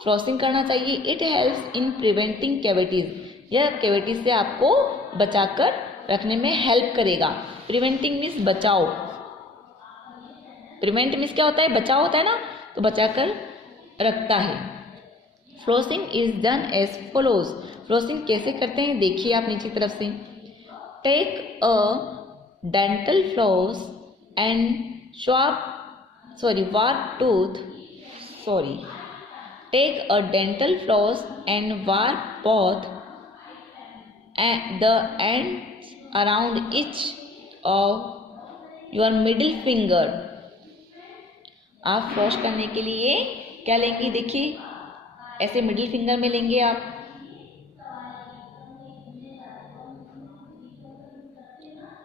फ्लोसिंग करना चाहिए। It helps in preventing cavities. यह कैविटीज से आपको बचाकर रखने में हेल्प करेगा। प्रिवेंटिंग मीन्स बचाओ। प्रिवेंट मीन्स क्या होता है? बचाव होता है ना, तो बचाकर रखता है। Flossing is done as follows. Flossing कैसे करते हैं देखिए आप नीचे तरफ से। Take a dental floss and Take a dental floss and warp both the ends around each of your middle finger. आप फ्लॉस करने के लिए क्या लेंगे? देखिए ऐसे मिडिल फिंगर में लेंगे आप।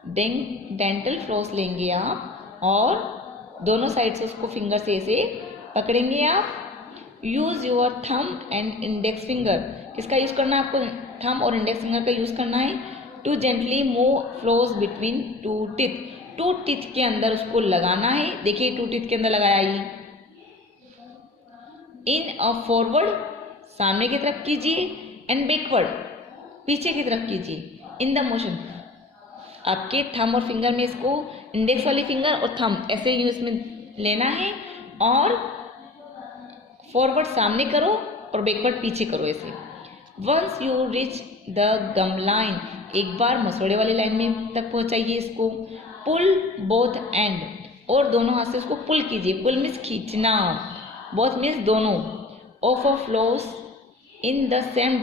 डेंटल फ्लॉस लेंगे आप और दोनों साइड से उसको फिंगर से ऐसे पकड़ेंगे आप। यूज योर थम एंड इंडेक्स फिंगर। किसका यूज करना है आपको? थम और इंडेक्स फिंगर का यूज करना है। To gently move floss between two teeth. Two teeth के अंदर उसको लगाना है। देखिए टू टीथ के अंदर लगाया ये। इन अ फॉरवर्ड सामने की तरफ कीजिए, एंड बैकवर्ड पीछे की तरफ कीजिए। इन द मोशन आपके थम और फिंगर में इसको इंडेक्स वाली फिंगर और थम ऐसे यूज में लेना है और फॉरवर्ड सामने करो और बैकवर्ड पीछे करो ऐसे। Once you reach the gum line, एक बार मसोड़े वाली लाइन में तक पहुंचाइए इसको। पुल बोथ एंड, और दोनों हाथ से उसको पुल कीजिए। पुल मीन्स खींचना, बोथ मीन्स दोनों। Of a floss in the same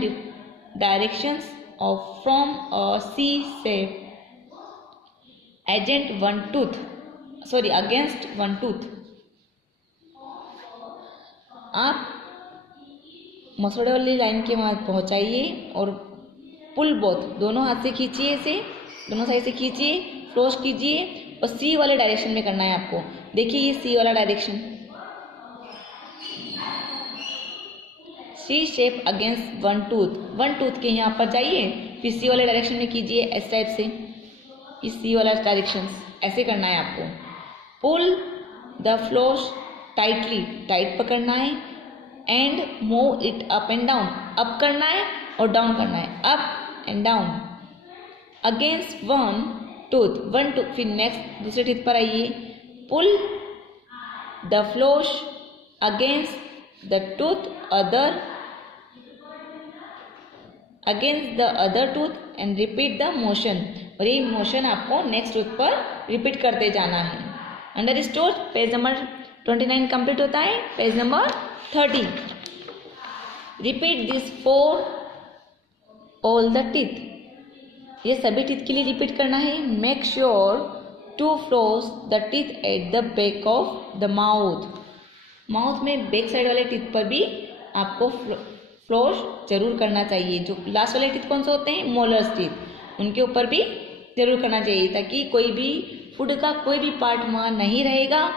directions of from a C shape against one tooth. आप मसोड़े वाली लाइन के वहाँ पहुँचाइए और पुल बोथ, दोनों हाथ से खींचिए, इसे दोनों साइड से खींचिए, फ्लोस कीजिए और सी वाले डायरेक्शन में करना है आपको। देखिए ये सी वाला डायरेक्शन, सी शेप अगेंस्ट वन टूथ के यहाँ पर जाइए, फिर सी वाले डायरेक्शन में कीजिए इस टाइप से, इस सी वाला डायरेक्शन ऐसे करना है आपको। Pull the floss tightly, tight पकड़ना है, and move it up and down, up करना है और डाउन करना है, up and down against one tooth, फिर नेक्स्ट दूसरे टीथ पर आइए, pull the floss against the tooth against the other tooth and repeat the motion, और ये मोशन आपको नेक्स्ट टूथ पर रिपीट करते जाना है। अंडरस्टूड? पेज नंबर 29 कंप्लीट होता है। Page number 30, repeat this for all the teeth, ये सभी टीथ के लिए रिपीट करना है। Make sure to floss the teeth at the back of the mouth में बैक साइड वाले टीथ पर भी आपको फ्लोस जरूर करना चाहिए। जो लास्ट वाले टीथ कौन से होते हैं, मोलर्स टीथ, उनके ऊपर भी जरूर करना चाहिए, ताकि कोई भी फूड का कोई भी पार्ट वहाँ नहीं रहेगा।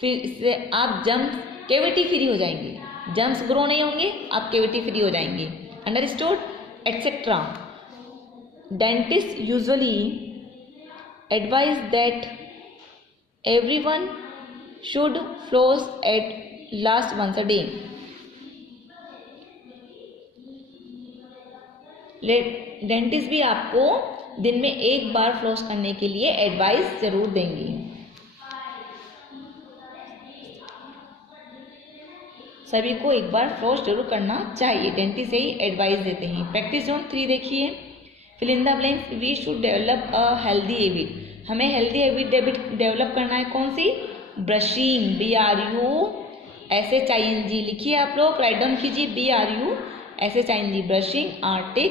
फिर इससे आप जम्स कैविटी फ्री हो जाएंगे, जम्स ग्रो नहीं होंगे, आप कैविटी फ्री हो जाएंगे। Understood? Etcetera. Dentist usually advise that everyone should floss at least once a day. Dentist भी आपको दिन में एक बार फ्लोस करने के लिए एडवाइस जरूर देंगे। सभी को एक बार फ्लोस जरूर करना चाहिए, डेंटिस्ट यही एडवाइस देते हैं। प्रैक्टिस जोन 3 देखिए, fill in the blanks. We should develop a healthy habit, हमें हेल्दी हैबिट डेवलप करना है। कौन सी? ब्रशिंग, BRUSHING लिखिए आप लोग, राइट डाउन कीजिए, BRUSHING, brushing our teeth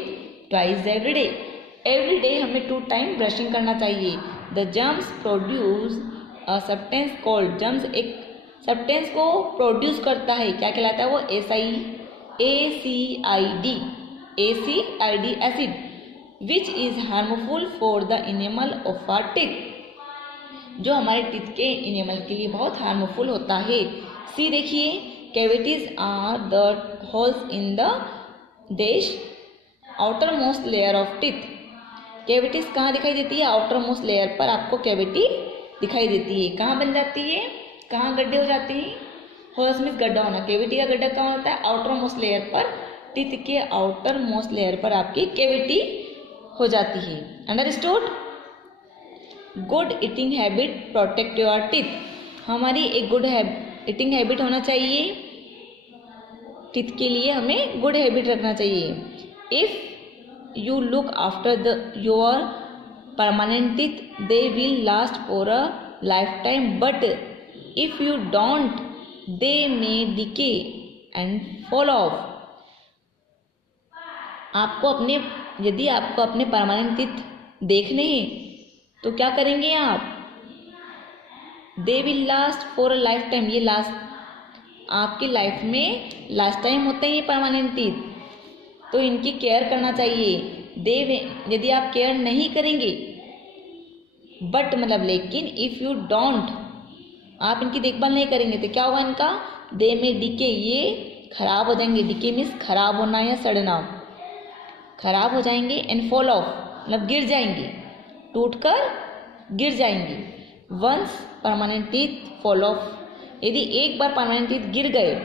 twice every day हमें 2 टाइम ब्रशिंग करना चाहिए। The germs produce a substance called, germs एक सब्सटेंस को प्रोड्यूस करता है, क्या कहलाता है वो? ACID acid, which is harmful for the enamel of our teeth, जो हमारे टीथ के इनेमल के लिए बहुत हार्मफुल होता है। सी देखिए, cavities are the holes in the dash outermost layer of teeth. Cavities कहाँ दिखाई देती है? आउटर मोस्ट लेयर पर आपको कैविटी दिखाई देती है। कहाँ बन जाती है? कहाँ गड्ढे हो जाते हैं? होल्स मीन्स गड्ढा होना। कैविटी का गड्ढा कहाँ होता है? आउटर मोस्ट लेयर पर, टीथ के आउटर मोस्ट लेयर पर आपकी कैविटी हो जाती है। Understood? Good eating habit protect your teeth, हमारी एक गुड ईटिंग हैबिट होना चाहिए, टीथ के लिए हमें गुड हैबिट रखना चाहिए। If you look after your permanent teeth they will last for a life time, but if you don't they may decay and fall off. यदि आपको अपने परमानेंट टीथ देखने हैं तो क्या करेंगे आप? दे will last for a life time, ये लास्ट आपकी लाइफ में लास्ट टाइम होते हैं ये परमानेंट टीथ, तो इनकी केयर करना चाहिए। यदि आप केयर नहीं करेंगे, बट मतलब लेकिन इफ़ यू डोंट, आप इनकी देखभाल नहीं करेंगे तो क्या होगा इनका? दे में डिके, ये खराब हो जाएंगे। डिके मीन्स खराब होना या सड़ना, खराब हो जाएंगे। एंड फॉल ऑफ मतलब गिर जाएंगे, टूटकर गिर जाएंगे। Once permanent teeth fall off, यदि एक बार परमानेंट टीथ गिर गए,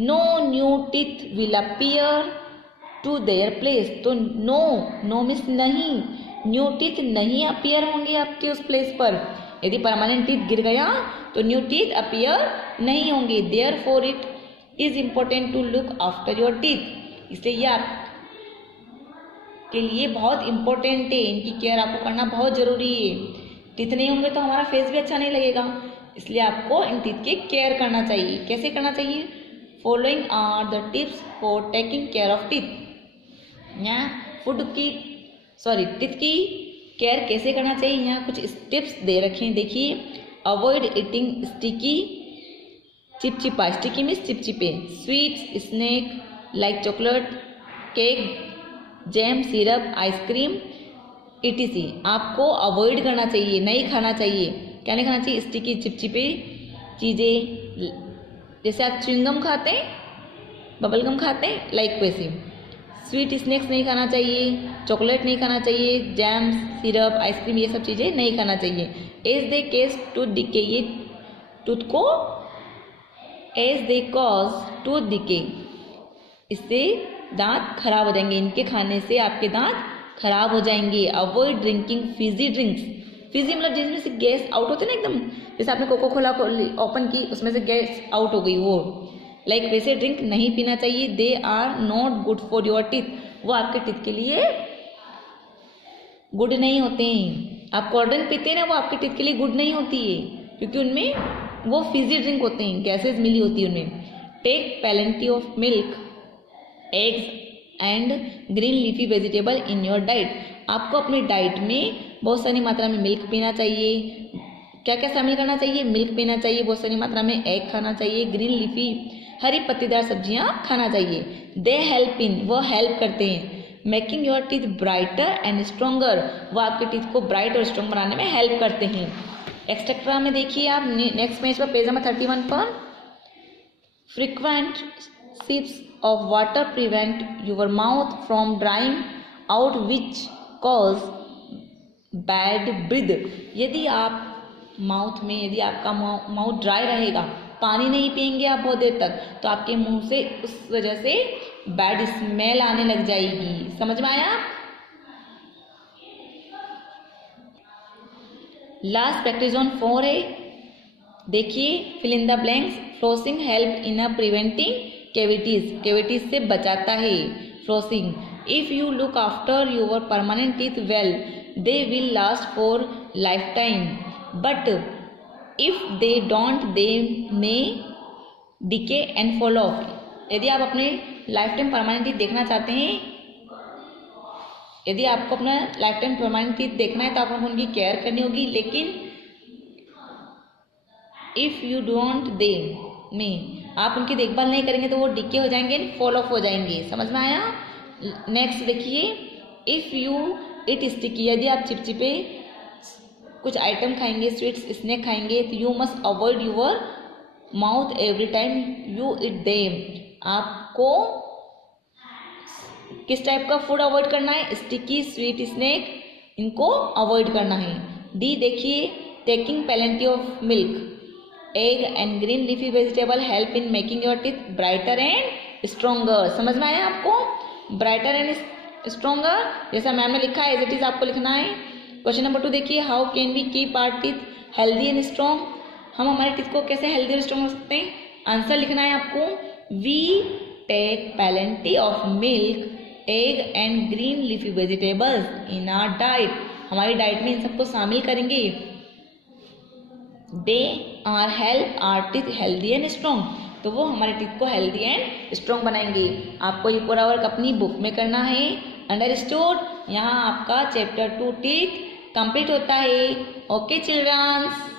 no new teeth will appear to their place, तो नो मीन्स नहीं, न्यू टीथ नहीं अपीयर होंगे आपके उस प्लेस पर। यदि परमानेंट टीथ गिर गया तो न्यू टीथ अपीयर नहीं होंगे। Therefore it is important to look after your teeth, इसलिए ये आप के लिए बहुत इंपॉर्टेंट है, इनकी केयर आपको करना बहुत ज़रूरी है। टीथ नहीं होंगे तो हमारा फेस भी अच्छा नहीं लगेगा, इसलिए आपको इन टीथ की केयर करना चाहिए। कैसे करना चाहिए? Following are the tips for taking care of teeth. यहाँ टीथ की केयर कैसे करना चाहिए, यहाँ कुछ टिप्स दे रखे हैं, देखिए। अवॉइड ईटिंग स्टिकी, चिपचिपा, स्टिकी मीन्स चिपचिपे, sweets, snack like chocolate, cake, jam, syrup, ice cream etc आपको अवॉइड करना चाहिए, नहीं खाना चाहिए। क्या नहीं खाना चाहिए? स्टिकी चिपचिपी चीज़ें, जैसे आप च्युइंगम खाते हैं, बबलगम खाते हैं, लाइक वैसे। स्वीट स्नैक्स नहीं खाना चाहिए, चॉकलेट नहीं खाना चाहिए, जैम, सिरप, आइसक्रीम ये सब चीज़ें नहीं खाना चाहिए। As they cause tooth decay, ये टूथ को as they cause tooth decay, इससे दांत खराब हो जाएंगे, इनके खाने से आपके दांत खराब हो जाएंगे। Avoid drinking Fiji drinks, Fiji मतलब जिसमें से गैस आउट होते हैं ना एकदम, जैसे आपने कोको कोला ओपन की, उसमें से गैस आउट हो गई, वो लाइक वैसे ड्रिंक नहीं पीना चाहिए। They are not good for your teeth, वो आपके टीथ के लिए गुड नहीं होते हैं। आप कोल्ड ड्रिंक पीते हैं ना, वो आपके टीथ के लिए गुड नहीं होती है, क्योंकि उनमें वो फिजी ड्रिंक होते हैं, गैसेज मिली होती है उनमें। Take plenty of milk, eggs and green leafy vegetable in your diet, आपको अपनी डाइट में बहुत सारी मात्रा में मिल्क पीना चाहिए। क्या क्या शामिल करना चाहिए? मिल्क पीना चाहिए, बहुत सारी मात्रा में एग खाना चाहिए, ग्रीन लीफी हरी पत्तीदार सब्जियां खाना चाहिए। दे हेल्प इन, वो हेल्प करते हैं। Making your teeth brighter and stronger, वो आपके टीथ को ब्राइट और स्ट्रॉन्ग बनाने में हेल्प करते हैं। एक्सेट्रा में देखिए आप नेक्स्ट पेज पर, पेज नंबर 31 पर, frequent sips of water prevent your mouth from drying out which cause bad breath, यदि आप माउथ में, यदि आपका माउथ ड्राई रहेगा, पानी नहीं पियेंगे आप बहुत देर तक, तो आपके मुंह से उस वजह से बैड स्मेल आने लग जाएगी। समझ में आया? लास्ट प्रैक्टिस ऑन 4 है, देखिए, fill in the blanks. Flossing help in a preventing cavities से बचाता है flossing. If you look after your permanent teeth well, they will last for lifetime, but if they don't, they may decay and fall off. यदि आप अपने life time permanent teeth देखना चाहते हैं, यदि आपको अपना लाइफ टाइम परमानेंट टीथ देखना है, तो आपको उनकी केयर करनी होगी, लेकिन इफ़ यू डोंट, दे में, आप उनकी देखभाल नहीं करेंगे तो वो डिके हो जाएंगे, फॉल ऑफ हो जाएंगे। समझ में आया? नेक्स्ट देखिए, इफ़ यू इट स्टिकी, यदि आप चिपचिपे कुछ आइटम खाएंगे, स्वीट्स स्नैक खाएंगे, तो you must avoid your mouth every time you it them. आपको किस टाइप का फूड अवॉइड करना है? स्टिकी, स्वीट स्नैक, इनको अवॉइड करना है। डी देखिए, taking plenty of milk, egg and green leafy vegetable help in making your teeth brighter and stronger. समझ में आया आपको? ब्राइटर एंड स्ट्रोंगर, जैसा मैम ने लिखा है एज इट इज आपको लिखना है। क्वेश्चन नंबर 2 देखिए, how can we keep our teeth healthy and strong, हम हमारे टीथ को कैसे हेल्दी और स्ट्रॉन्ग रख सकते हैं? आंसर लिखना है आपको, we take plenty of milk, egg and green leafy vegetables in our diet, हमारी डाइट में इन सबको शामिल करेंगे। They are help our teeth healthy and strong, तो वो हमारे टीथ को हेल्दी एंड स्ट्रॉन्ग बनाएंगे। आपको ये पूरा वर्क अपनी बुक में करना है। अंडरस्टूड? यहाँ आपका चैप्टर 2 टीथ कंप्लीट होता है। Okay children's.